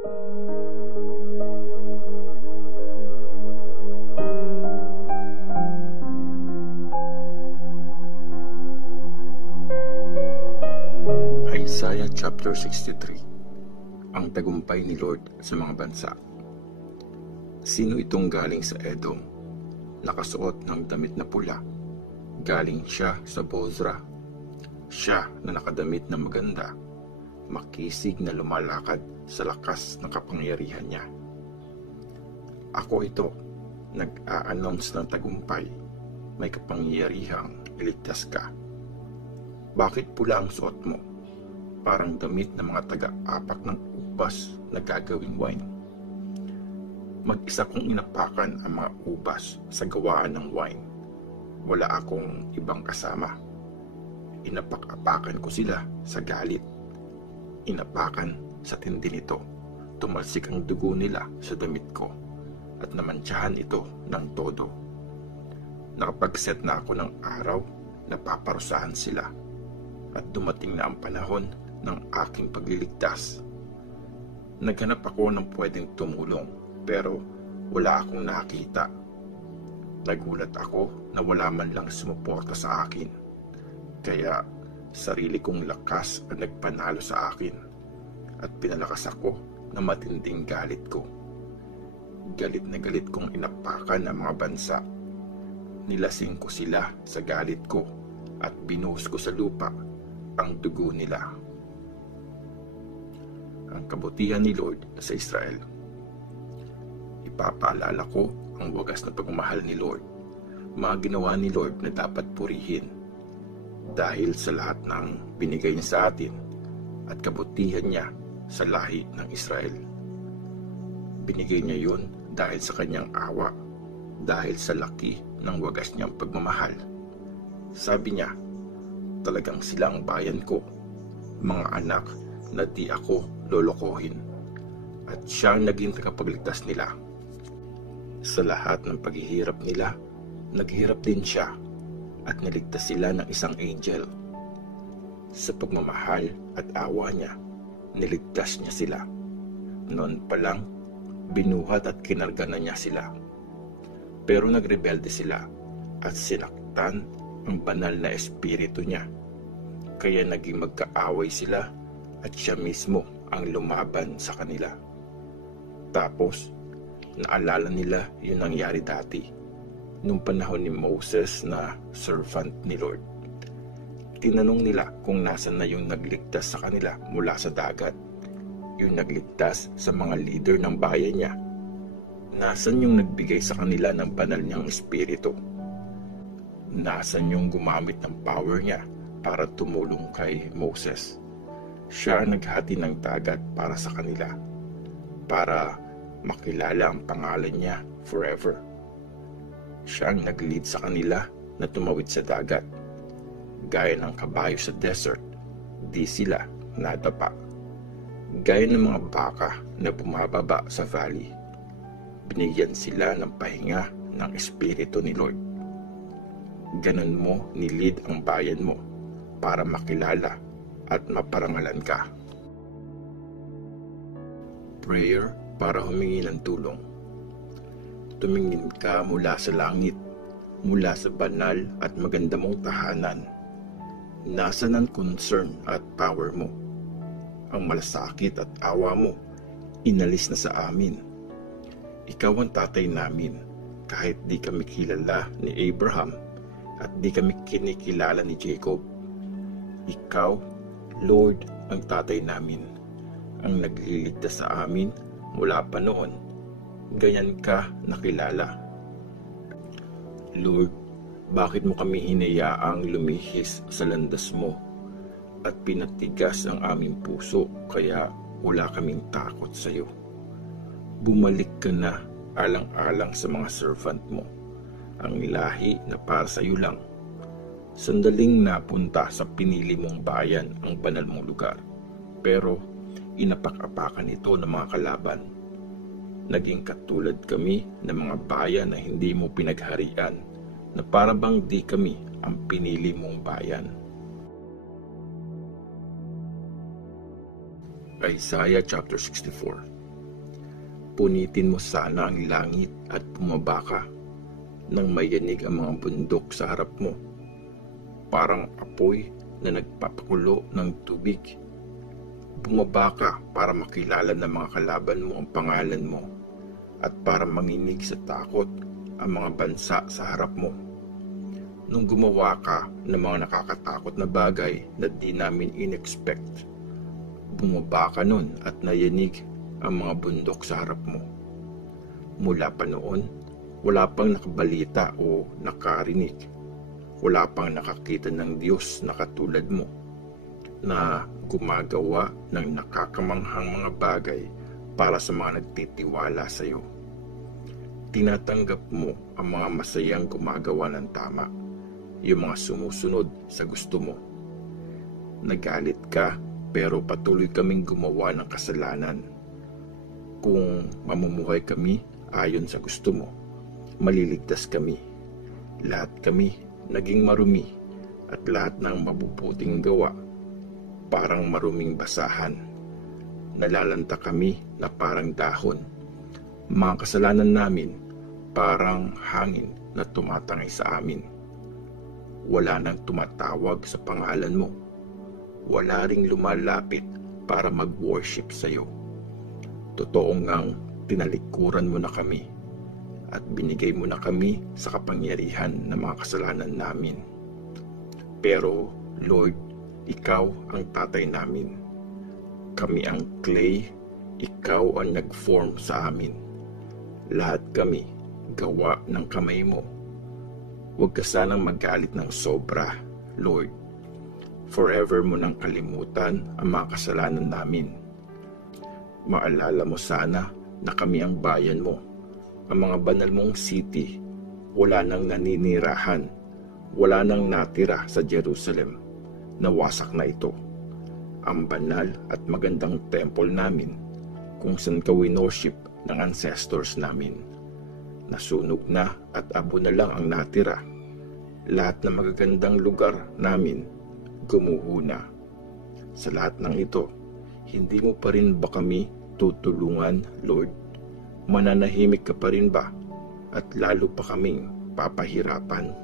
Isaiah chapter 63. Ang tagumpay ni Lord sa mga bansa. Sino itong galing sa Edom, nakasuot ng damit na pula? Galing siya sa Bozra. Siya na nakadamit na maganda, makisig na lumalakad sa lakas ng kapangyarihan niya. Ako ito, nag-a-announce ng tagumpay, may kapangyarihang iligtas ka. Bakit pula ang suot mo? Parang damit ng mga taga-apak ng ubas na gagawing wine. Mag-isa kong inapakan ang mga ubas sa gawaan ng wine. Wala akong ibang kasama. Inapak-apakan ko sila sa galit. Inapakan sa tindi nito. Tumalsik ang dugo nila sa damit ko at namantsahan ito ng todo. Nakapag-set na ako ng araw na paparusahan sila at dumating na ang panahon ng aking pagliligtas. Naghanap ako ng pwedeng tumulong pero wala akong nakita. Nagulat ako na wala man lang sumuporta sa akin. Kaya sarili kong lakas ang nagpanalo sa akin at pinalakas ako ng matinding galit ko. Galit na galit kong inapakan ang mga bansa. Nilasing ko sila sa galit ko at binuhos ko sa lupa ang dugo nila. Ang kabutihan ni Lord sa Israel. Ipapaalala ko ang wagas na pagmamahal ni Lord, mga ginawa ni Lord na dapat purihin dahil sa lahat ng binigay niya sa atin at kabutihan niya sa lahi ng Israel. Binigay niya yun dahil sa kanyang awa, dahil sa laki ng wagas niyang pagmamahal. Sabi niya, talagang sila ang bayan ko, mga anak na di ako lolokohin, at siya ang naging tagapagligtas nila. Sa lahat ng paghihirap nila, naghirap din siya at niligtas sila ng isang angel. Sa pagmamahal at awa niya, niligtas niya sila. Noon pa lang, binuhat at kinarga na niya sila. Pero nagrebelde sila at sinaktan ang banal na espiritu niya. Kaya naging magkaaway sila at siya mismo ang lumaban sa kanila. Tapos, naalala nila yung nangyari dati, nung panahon ni Moses na servant ni Lord. Tinanong nila kung nasan na yung nagligtas sa kanila mula sa dagat, yung nagligtas sa mga leader ng bayan niya. Nasan yung nagbigay sa kanila ng banal niyang espiritu? Nasan yung gumamit ng power niya para tumulong kay Moses? Siya ang naghati ng dagat para sa kanila, para makilala ang pangalan niya forever. Siya ang nag-lead sa kanila na tumawid sa dagat. Gaya ng kabayo sa desert, di sila nadapa. Gaya ng mga baka na bumababa sa valley, binigyan sila ng pahinga ng espiritu ni Lord. Ganon mo nilid ang bayan mo para makilala at maparangalan ka. Prayer para humingi ng tulong. Tumingin ka mula sa langit, mula sa banal at maganda mong tahanan. Nasaan ang concern at power mo? Ang malasakit at awa mo, inalis na sa amin. Ikaw ang tatay namin, kahit di kami kilala ni Abraham at di kami kinikilala ni Jacob. Ikaw, Lord, ang tatay namin, ang nagliligtas sa amin mula pa noon. Ganyan ka nakilala. Lord, bakit mo kami hinayaang lumihis sa landas mo at pinatigas ang aming puso kaya wala kaming takot sa iyo? Bumalik ka na alang-alang sa mga servant mo, ang lahi na para sa iyo lang. Sandaling napunta sa pinili mong bayan ang banal mong lugar, pero inapak-apakan ito ng mga kalaban. Naging katulad kami ng mga bayan na hindi mo pinagharian, na para bang di kami ang pinili mong bayan. Isaiah chapter 64. Punitin mo sana ang langit at bumaba ka nang mayanig ang mga bundok sa harap mo. Parang apoy na nagpapakulo ng tubig. Bumaba ka para makilala ng mga kalaban mo ang pangalan mo at para manginig sa takot ang mga bansa sa harap mo. Nung gumawa ka ng mga nakakatakot na bagay na di namin in-expect, bumaba ka nun at nayanig ang mga bundok sa harap mo. Mula pa noon, wala pang nakabalita o nakarinig. Wala pang nakakita ng Diyos na katulad mo, na gumagawa ng nakakamanghang mga bagay para sa mga nagtitiwala sa iyo. Tinatanggap mo ang mga masayang gumagawa ng tama, yung mga sumusunod sa gusto mo. Nagalit ka pero patuloy kaming gumawa ng kasalanan. Kung mamumuhay kami ayon sa gusto mo, maliligtas kami. Lahat kami naging marumi at lahat ng mabubuting gawa parang maruming basahan. Nalalanta kami na parang dahon. Mga kasalanan namin parang hangin na tumatangay sa amin. Wala nang tumatawag sa pangalan mo. Wala ring lumalapit para mag-worship sa iyo. Totoo ngang tinalikuran mo na kami at binigay mo na kami sa kapangyarihan ng mga kasalanan namin. Pero Lord, ikaw ang tatay namin. Kami ang clay, ikaw ang nag-form sa amin. Lahat kami gawa ng kamay mo. Huwag ka sanang magalit ng sobra, Lord. Forever mo nang kalimutan ang mga kasalanan namin. Maalala mo sana na kami ang bayan mo. Ang mga banal mong city, wala nang naninirahan. Wala nang natira sa Jerusalem. Nawasak na ito. Ang banal at magandang temple namin, kung saan ka winorship ng ancestors namin, nasunog na at abo na lang ang natira. Lahat ng magagandang lugar namin gumuho na. Sa lahat ng ito, hindi mo pa rin ba kami tutulungan, Lord? Mananahimik ka pa rin ba at lalo pa kaming papahirapan?